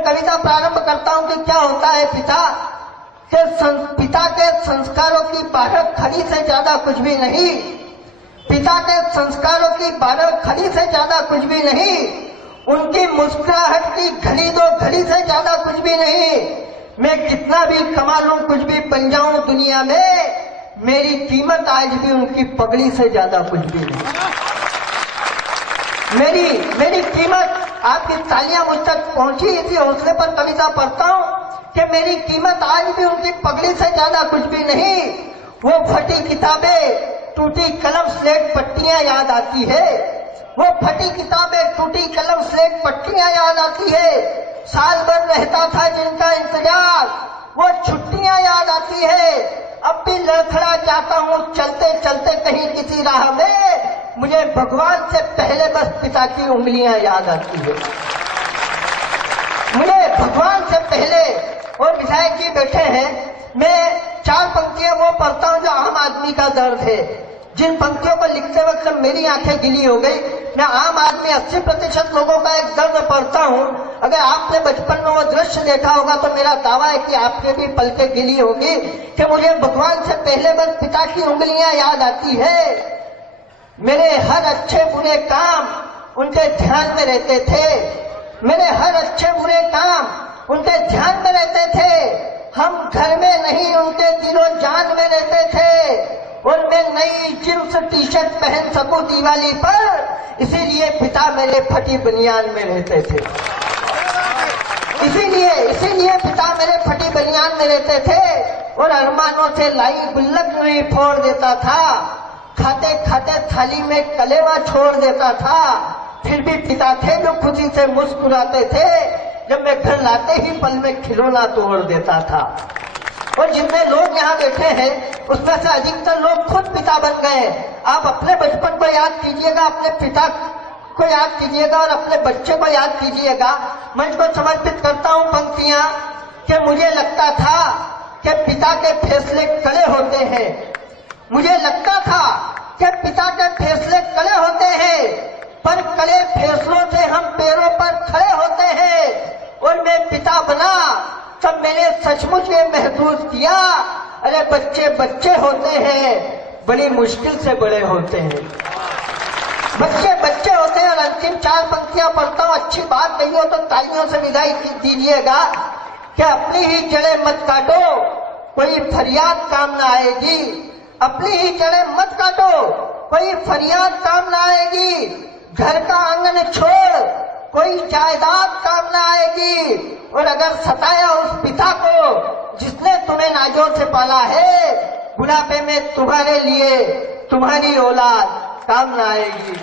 मैं कविता प्रारंभ करता हूं कि क्या होता है पिता के संस्कारों की 12 खड़ी से ज्यादा कुछ भी नहीं। पिता के संस्कारों की 12 खड़ी से ज्यादा कुछ भी नहीं। उनकी मुस्कुराहट की घड़ी 2 घड़ी से ज्यादा कुछ भी नहीं। मैं कितना भी कमा लूं, कुछ भी बन जाऊं दुनिया में, मेरी कीमत आज भी उनकी पगड़ी से ज्यादा कुछ भी नहीं। मेरी कीमत, आपकी तालियां मुझ तक पहुंची, इसी हौसले पर कविता पढ़ता हूं कि मेरी कीमत आज भी उनकी पगड़ी से ज्यादा कुछ भी नहीं। वो फटी किताबें, टूटी कलम, स्लेट, पट्टियां याद आती है। वो फटी किताबें, टूटी कलम, स्लेट, पट्टियां याद आती है। साल भर रहता था जिनका इंतजार, वो छुट्टियां याद आती है। अब भी लड़खड़ा जाता हूँ चलते चलते कहीं किसी राह में, मुझे भगवान से पहले बस पिता की उंगलियां याद आती है। मुझे भगवान से पहले, और विधायक जी बैठे हैं, मैं 4 पंक्तियां वो पढ़ता हूं जो आम आदमी का दर्द है। जिन पंक्तियों को लिखते वक्त मेरी आंखें गिली हो गई। मैं आम आदमी 80% लोगों का एक दर्द पढ़ता हूं। अगर आपने बचपन में वो दृश्य देखा होगा तो मेरा दावा है कि आपके भी पलकें गिली होगी कि मुझे भगवान से पहले बस पिता की उंगलियां याद आती है। मेरे हर अच्छे बुरे काम उनके ध्यान में रहते थे। मेरे हर अच्छे बुरे काम उनके ध्यान में रहते थे। हम घर में नहीं, उनके दिलो जान में रहते थे। और मैं नई जींस टी शर्ट पहन सकूं दिवाली पर, इसीलिए पिता मेरे फटी बनियान में रहते थे। इसीलिए पिता मेरे फटी बनियान में रहते थे। और अरमानों से लाई गुल्लक नहीं फोड़ देता था। खाते खाते थाली में कलेवा छोड़ देता था। फिर भी पिता थे जो खुशी से मुस्कुराते थे। जब मैं घर लाते ही पल में खिलौना तोड़ देता था। और जितने लोग यहाँ बैठे हैं उसमें से अधिकतर लोग खुद पिता बन गए। आप अपने बचपन को याद कीजिएगा, अपने पिता को याद कीजिएगा और अपने बच्चे को याद कीजिएगा। मंच को समर्पित करता हूँ पंक्तियां कि मुझे लगता था कि पिता के फैसले कड़े होते हैं। मुझे लगता था कि पिता के फैसले कड़े होते हैं, पर कड़े फैसलों से हम पैरों पर खड़े होते हैं। और मैं पिता बना तब मैंने सचमुच ये महसूस किया, अरे बच्चे बच्चे होते हैं, बड़ी मुश्किल से बड़े होते हैं। बच्चे बच्चे होते हैं। और अंतिम 4 पंक्तियां पढ़ता हूं। अच्छी बात कही हो तो तालियों से विदाई दीजिएगा कि अपनी ही जड़ें मत काटो, कोई फरियाद काम ना आएगी। अपनी ही जड़ें मत काटो, कोई फरियाद काम ना आएगी। घर का आंगन छोड़, कोई जायदाद काम ना आएगी। और अगर सताया उस पिता को जिसने तुम्हें नाजों से पाला है, बुढ़ापे में तुम्हारे लिए तुम्हारी औलाद काम ना आएगी।